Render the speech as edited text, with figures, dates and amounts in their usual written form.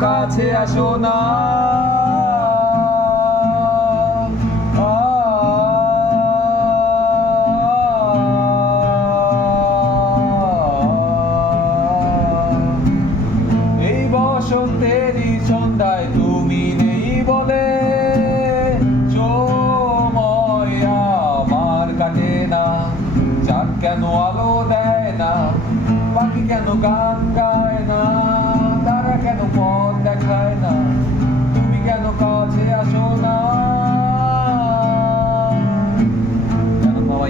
কাছে আসো না? এই বসন্তেরই সন্ধ্যায় তুমি নেই বলে সময় আমার কাটে না। চাঁদ কেন আলো দেয় না? পাখি কেন গান গায় না? তারা কেন পথ দেখায় না? তুমি কেন কাছে আসো না? জানো মামা,